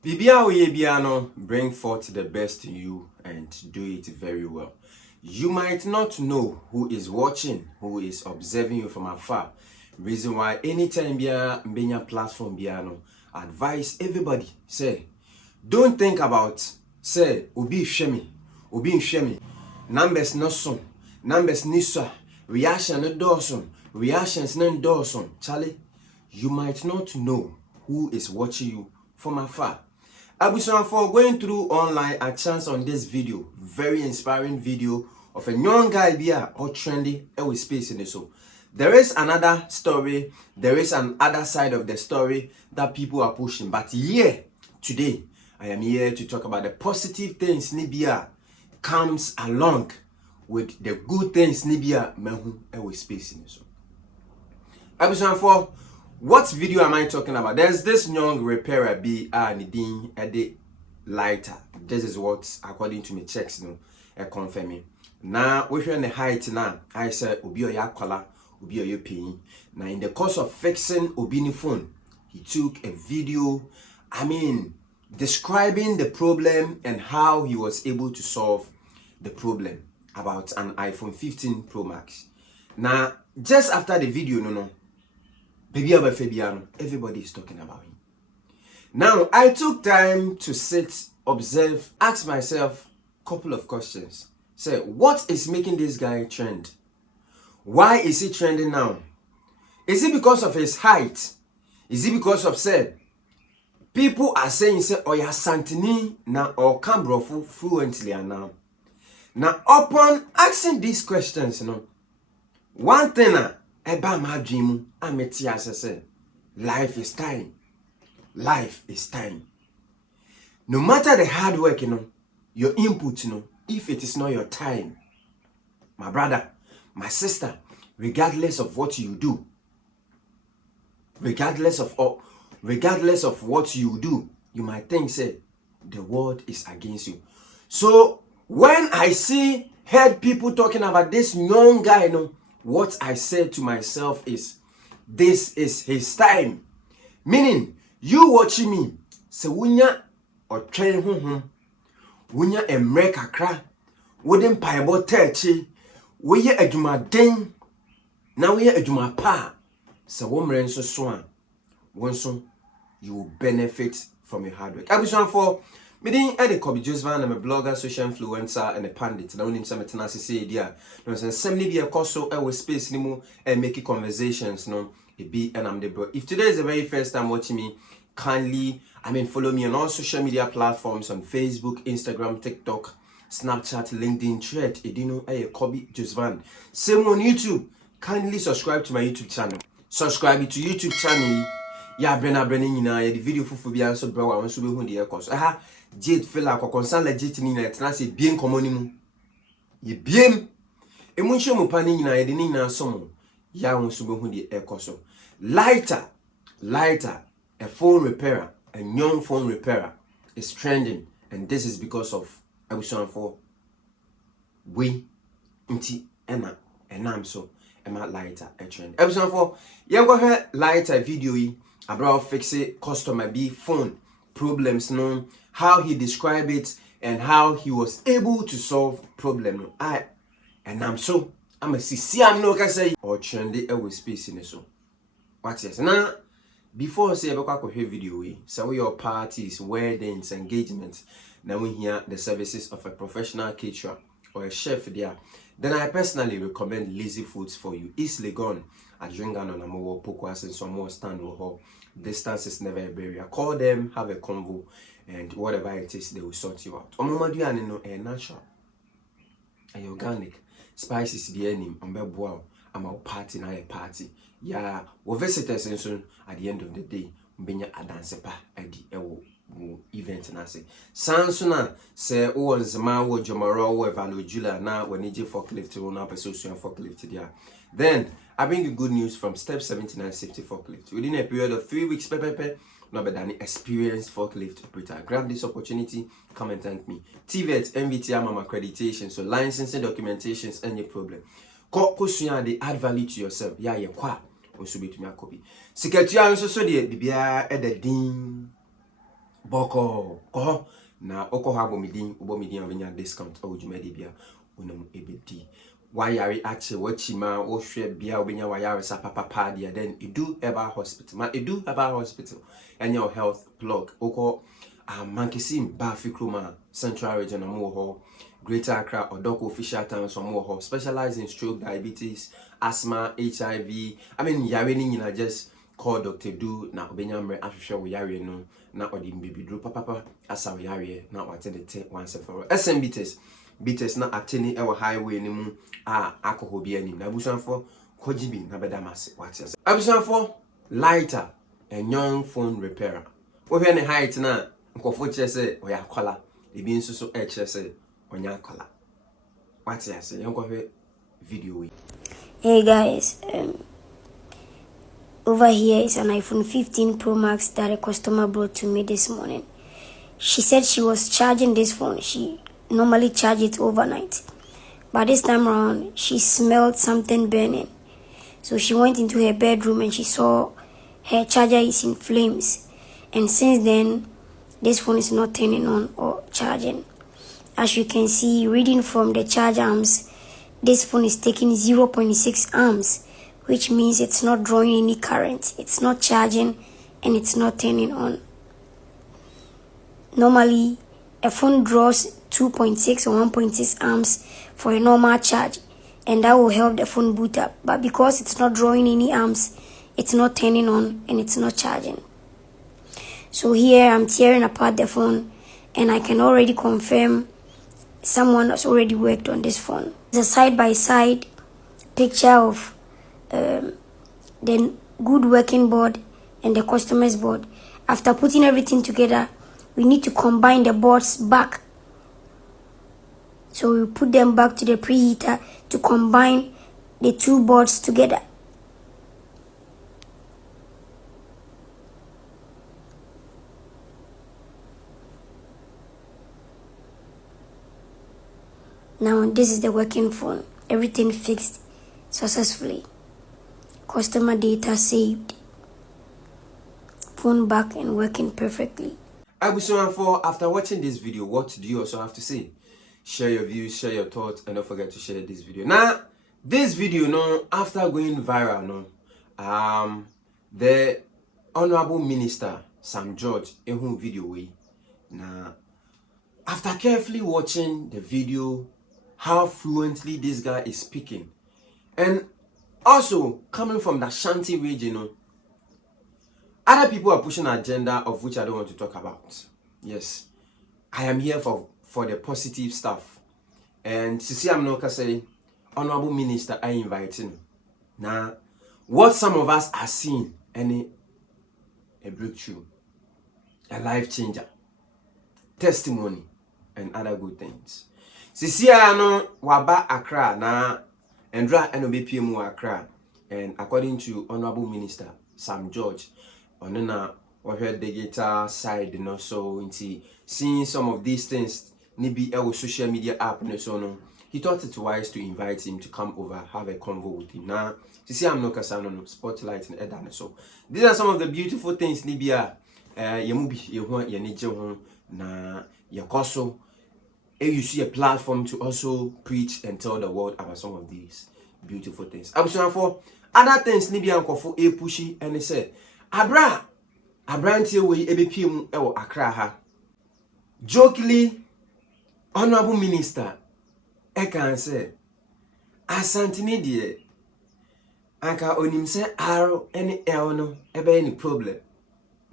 Bibia Oyebiano, bring forth the best in you and do it very well. You might not know who is watching, who is observing you from afar. Reason why anytime bia mbenya platform biano, advise everybody say, don't think about say obi shemi, numbers no son, numbers nisa, reaction no dawson, reactions no dawson. Charlie, you might not know who is watching you from afar. For going through online a chance on this video, very inspiring video of a young guy here or trendy with space in it. So there is another story, there is an other side of the story that people are pushing. But here today, I am here to talk about the positive things Nibia comes along with the good things Nibia mehu with space in it. So for what video am I talking about? There's this young repairer be needing a day lighter. This is what, according to me checks, confirming. Now, we're in the height now. I said, Obi oya kola, Obi oya paying. Now, in the course of fixing Obini phone, he took a video. Describing the problem and how he was able to solve the problem about an iPhone 15 Pro Max. Now, just after the video, Baby Abba Fabiano, everybody is talking about him. Now, I took time to sit, observe, ask myself a couple of questions. Say, what is making this guy trend? Why is he trending now? Is it because of his height? Is it because of, say, people are saying, say, oh, yeah, Santini now or Cambrofu fluently now. Now, upon asking these questions, one thing eba my dream, life is time. Life is time. No matter the hard work, your input, if it is not your time, my brother, my sister, regardless of what you do, regardless of what you do, you might think, say, the world is against you. So when I heard people talking about this young guy, what I said to myself is, this is his time. Meaning, you watching me, se wunya or train wunya emre kakra, wouldn't paibo techi, we adwuma den, now we adwuma pa, se womren so swan, wonso, you will benefit from your hard work. For me, Eddie Kobe Josvan, I'm a blogger, social influencer, and a pandit. Now, I'm some tenacity say, dear, no, some be a course so I will space anymore and make conversations, it be and I'm the bro. If today is the very first time watching me, kindly, follow me on all social media platforms on Facebook, Instagram, TikTok, Snapchat, LinkedIn, Thread, Edino, Kobe Josvan. Same on YouTube. Kindly subscribe to my YouTube channel. Subscribe to YouTube channel. Yeah, Brenna, the video for be also bro. I want to be who the course. Jade fella ko concern legit ni na tena se bien common mu. Ye bien. E mun hwe mu pani nyina ye de ni nyina som. Ya won so be hu the course. Lighter, a phone repairer, a young phone repairer is trending, and this is because of for we nti ena enam so ema lighter a trend. For you go hear lighter video yi about fix it customer be phone problems how he described it and how he was able to solve problem. I'm a CC I'm no can say or trendy with space in so. What yes now before say about video so your parties, weddings, engagements, now we hear the services of a professional caterer or a chef there. Then I personally recommend Lazy Foods for you. East Legon at Dringan on Amowo Pokwas and some more stand with distance is never a barrier. Call them, have a convo, and whatever it is, they will sort you out. Omomaduane a natural, a organic, spices the enemy, I'm a party na a party. Yeah, we visitors and soon at the end of the day, benya a dance pa at the event and I say Sansuna say oh Zama wo Jomaro wo Valo Jula now when you forklift to one social forklift there. Then I bring you good news from Step 79 Safety Forklift. Within a period of 3 weeks, no better than experienced forklift operator. Grab this opportunity, come and thank me. TVET, MVT, Mama accreditation, so licensing documentations, any problem. They add value to yourself. Yeah, yeah, kwa. Also be to me a copy. Secretary also so the bibia at the ding. boko ko na oko ha bomidin obenya discount o jumadi bia unam ebedi wayare ache wachima wo hwe bia obenya wayare sa papa dia then Edu Herbal Hospital ma Edu Herbal Hospital your health plug oko mankisim ba fikroma central region mo ho Greater Accra Odoko official town so mo ho specialized in stroke, diabetes, asthma, HIV. I mean yare ni nyina just call Dr. Du na obenya mre ahwehwe wo yare no na odi mbibi dru papa asa wo yare na watende te once for SMB test bites na ateni ewo highway ni mu alcohol bi anim na abusanfo kojibi na bedamase wati ase abusanfo lighter and young phone repairer wo hwe ne height na nkofo kire se oya kwala ebi nso so e kire se onya kwala wati ase yonko hwe video we. Hey guys, over here is an iPhone 15 Pro Max that a customer brought to me this morning. She said she was charging this phone. She normally charge it overnight, but this time around she smelled something burning. So she went into her bedroom and she saw her charger is in flames, and since then this phone is not turning on or charging. As you can see, reading from the charge arms, this phone is taking 0.6 amps, which means it's not drawing any current, it's not charging, and it's not turning on. Normally a phone draws 2.6 or 1.6 amps for a normal charge, and that will help the phone boot up, but because it's not drawing any amps, it's not turning on and it's not charging. So here I'm tearing apart the phone, and I can already confirm someone has already worked on this phone. There's a side-by-side picture of the good working board and the customer's board. After putting everything together, we need to combine the boards back. So we put them back to the preheater to combine the two boards together. Now this is the working phone. Everything fixed successfully. Customer data saved. Phone back and working perfectly. Abusuanfo, after watching this video, what do you also have to say? Share your views, share your thoughts, and don't forget to share this video. Now, this video, no, after going viral, no, the Honorable Minister Sam George, who video way. Now, after carefully watching the video, how fluently this guy is speaking, and also coming from the Shanti region, you know, other people are pushing an agenda of which I don't want to talk about. Yes, I am here for the positive stuff. And Sisi Amnoka say, Honorable Minister, I invite him. Now, what some of us are seeing, a breakthrough, a life changer, testimony, and other good things. Sisi ano waba Accra na Endra NOBPM Accra, and according to Honorable Minister Sam George, onena we heard the guitar side, you know, so into seeing some of these things nibi our social media app and so on. He thought it wise to invite him to come over, have a convo with him. Now, Sisi I'm no kasano spotlight and edan. So these are some of the beautiful things nibia yemubi yehu ye nije na yakoso. You see a platform to also preach and tell the world about some of these beautiful things. I'm sorry for other things nibia nkofo e pushy and they said Abrantie we ebepiem ewo Accra ha. Jokingly, Honorable Minister I can say asantini die anka onim se R any L no ebe any problem.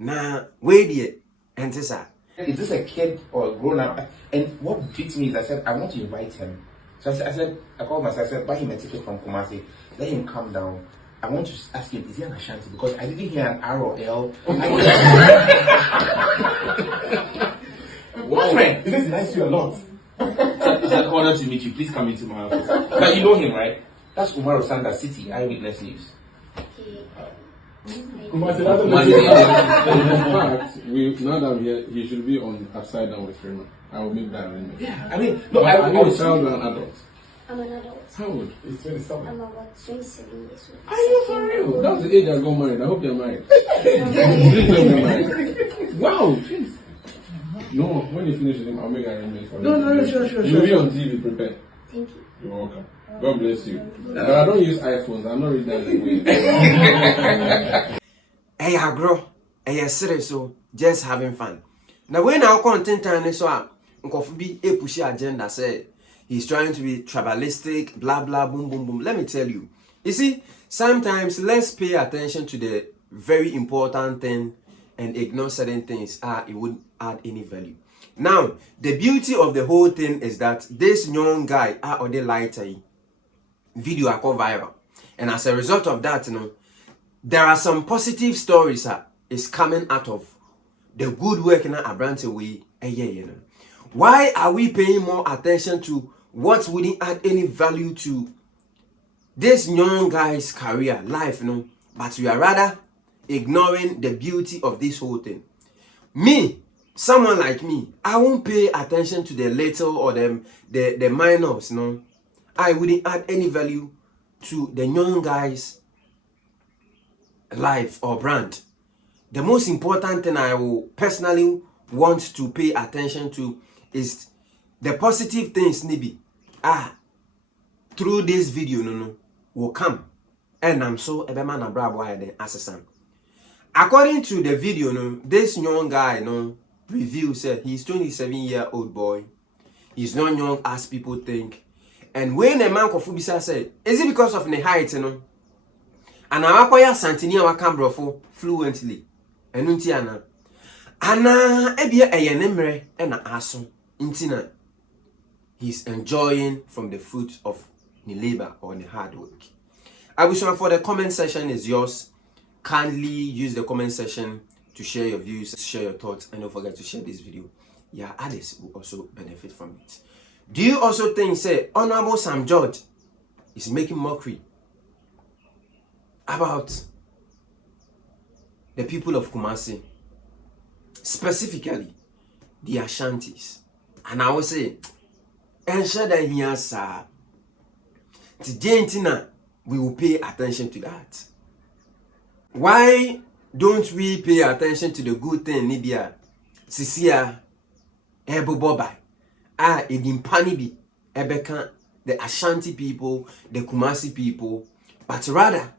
Na we die entesa. Is this a kid or a grown up? And what beats me is I said I want to invite him. So I called myself, I said, buy him a ticket from Kumasi, let him come down. I want to ask him, is he an Ashanti? Because I didn't hear an R or L. Wow, man, this is nice to you a lot. It's an honor to meet you. Please come into my office. But you know him, right? That's Umar Osanda City, Eyewitness News. In fact, now that I'm here, he should be on upside down with Freeman. I will make that arrangement. Yeah, I mean, no, are you a child or an adult? I'm an adult. How old? It's 27. I'm about 27 years old. Are you for real? That's the age I got married. I hope you're married. Please tell me you're married. Wow, jeez. No, when you finish with him, I'll make arrangements for you. No, sure. You'll be on TV, prepare. Thank you. You're welcome. God bless you. But I don't use iPhones. I'm not reading that way. Hey, agro. Hey, serious. So just having fun. Now, when our content time is so, Uncle be a pushy agenda say he's trying to be tribalistic, blah blah, boom boom boom. Let me tell you. You see, sometimes let's pay attention to the very important thing and ignore certain things. It wouldn't add any value. Now, the beauty of the whole thing is that this young guy, or the lighter video I call viral, and as a result of that, there are some positive stories is coming out of the good work in a brand way. Why are we paying more attention to what wouldn't add any value to this young guy's career, life, but we are rather ignoring the beauty of this whole thing? Me, someone like me, I won't pay attention to the little or the minors, I wouldn't add any value to the young guy's life or brand. The most important thing I will personally want to pay attention to is the positive things maybe through this video will come, and I'm so ebema brabo the assassin. According to the video, this young guy review said he's 27-year-old boy. He's not young as people think. And when a man Kofubisa said, is it because of the height, and I acquire Santinia Wakambrofo fluently. And Untiana. Ana ebia eyenemre ena aso. Intina. He's enjoying from the fruit of the labor or the hard work. I wish for the comment section is yours. Kindly use the comment section to share your views, share your thoughts, and don't forget to share this video. Yeah, others will also benefit from it. Do you also think, say, Honorable Sam George is making mockery about the people of Kumasi, specifically the Ashantis? And I will say, ensure that he has today, we will pay attention to that. Why don't we pay attention to the good thing, Nidia? Sisia, Ebo Bobai, Edimpanibi, Ebeka, the Ashanti people, the Kumasi people, but rather,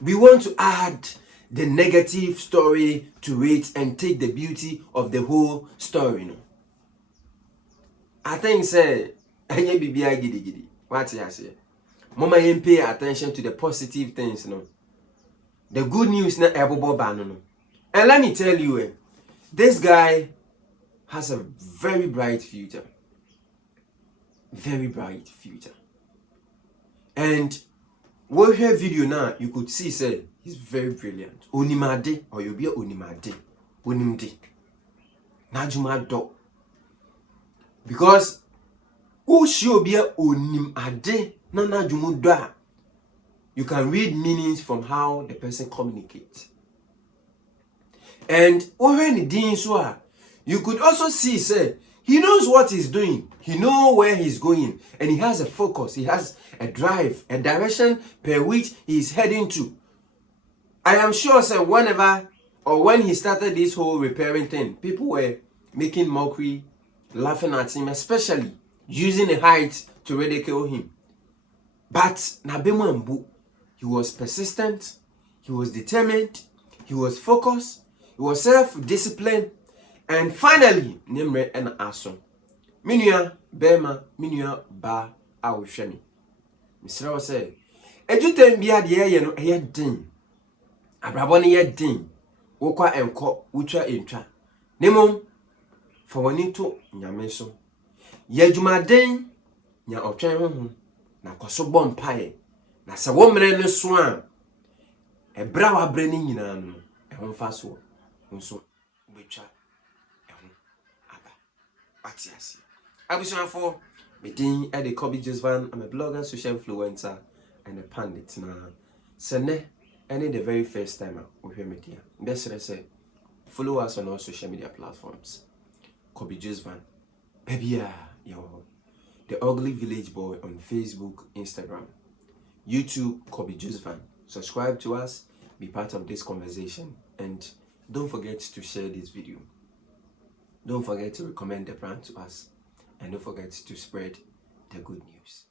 we want to add the negative story to it and take the beauty of the whole story. I think, say, Anya Bibia Gidi Gidi. What I say? Mama, you pay attention to the positive things, The good news na Ebo Boba, And let me tell you, this guy has a very bright future. Very bright future. And what her video now, you could see, say, he's very brilliant. Onimade, or you'll be Onimade. Onimde. Najuma do. Because, who should be Onimade, na Najumuda. You can read meanings from how the person communicates. And when the you could also see, say, he knows what he's doing. He knows where he's going. And he has a focus. He has a drive, a direction per which he's heading to. I am sure, say, whenever or when he started this whole repairing thing, people were making mockery, laughing at him, especially using the height to ridicule him. But Nabemambu, he was persistent, he was determined, he was focused, he was self-disciplined, and finally, Nimre and Aso. Minua, Bema, Minua, Ba, Awushemi. Mr. say, Edutem bia de ye no ye din. Abrabone ye din. Wokwa enko, wutwa entwa. Nemom, for wani to nyame so. Ye dwumaden nya otwen ho na koso bom pae. Na se wo mre ne so a ebra wa bre ni nyina no e ho fa so nso betwa e ho aba atiasi abusuan for medin e de Kobe Josvan. I'm a blogger, social influencer, and a pundit. Na sene any the very first time we hear media best say follow us on all social media platforms. Kobe Josvan, baby, yo, the ugly village boy on Facebook, Instagram, YouTube, Kobe Josvan. Subscribe to us, be part of this conversation, and don't forget to share this video. Don't forget to recommend the brand to us. And don't forget to spread the good news.